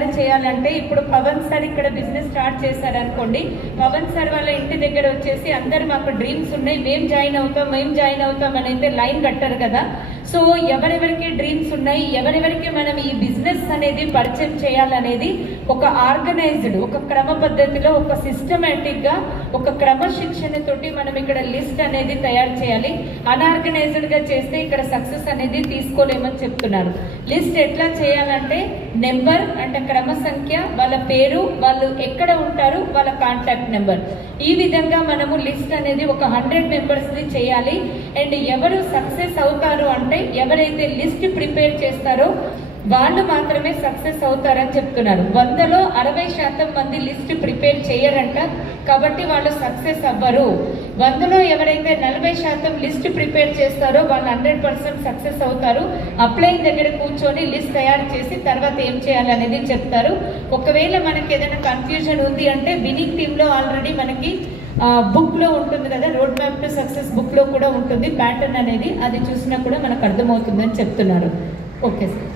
తయారు చేయాలంటే ఇప్పుడు పవన్ సార్ ఇక్కడ బిజినెస్ స్టార్ట్ చేశారనుకోండి, పవన్ సార్ వాళ్ళ ఇంటి దగ్గర వచ్చేసి అందరు మాకు డ్రీమ్స్ ఉన్నాయి, మేము జాయిన్ అవుతాం అని అయితే లైన్ కట్టారు కదా. సో ఎవరెవరికి డ్రీమ్స్ ఉన్నాయి, ఎవరెవరికి మనం ఈ బిజినెస్ అనేది పరిచయం చేయాలనేది ఒక ఆర్గనైజ్డ్, ఒక క్రమ పద్ధతిలో, ఒక సిస్టమేటిక్ గా, ఒక క్రమశిక్షణ తోటి మనం ఇక్కడ లిస్ట్ అనేది తయారు చేయాలి. అన్ఆర్గనైజ్డ్ గా చేస్తే ఇక్కడ సక్సెస్ అనేది తీసుకోలేమని చెప్తున్నారు. లిస్ట్ ఎట్లా చేయాలంటే నెంబర్ అంటే క్రమ సంఖ్య, వాళ్ళ పేరు, వాళ్ళు ఎక్కడ ఉంటారు, వాళ్ళ కాంటాక్ట్ నెంబర్, ఈ విధంగా మనము లిస్ట్ అనేది ఒక 100 మెంబర్స్ ని చేయాలి. అండ్ ఎవరు సక్సెస్ అవుతారు అంటే ఎవరైతే లిస్ట్ ప్రిపేర్ చేస్తారో వాళ్ళు మాత్రమే సక్సెస్ అవుతారని చెప్తున్నారు. 100లో 60% మంది లిస్ట్ ప్రిపేర్ చేయరంట, కాబట్టి వాళ్ళు సక్సెస్ అవ్వరు. 100లో ఎవరైతే 40% లిస్ట్ ప్రిపేర్ చేస్తారో వాళ్ళు 100% సక్సెస్ అవుతారు. అప్లైన్ దగ్గర కూర్చొని లిస్ట్ తయారు చేసి తర్వాత ఏం చేయాలనేది చెప్తారు. ఒకవేళ మనకి ఏదైనా కన్ఫ్యూజన్ ఉంది అంటే వినింగ్ టీమ్ లో ఆల్రెడీ మనకి బుక్ లో ఉంటుంది కదా, road map to success book లో కూడా ఉంటుంది ప్యాటర్న్ అనేది, అది చూసినా కూడా మనకు అర్థమవుతుందని చెప్తున్నారు. Okay sir.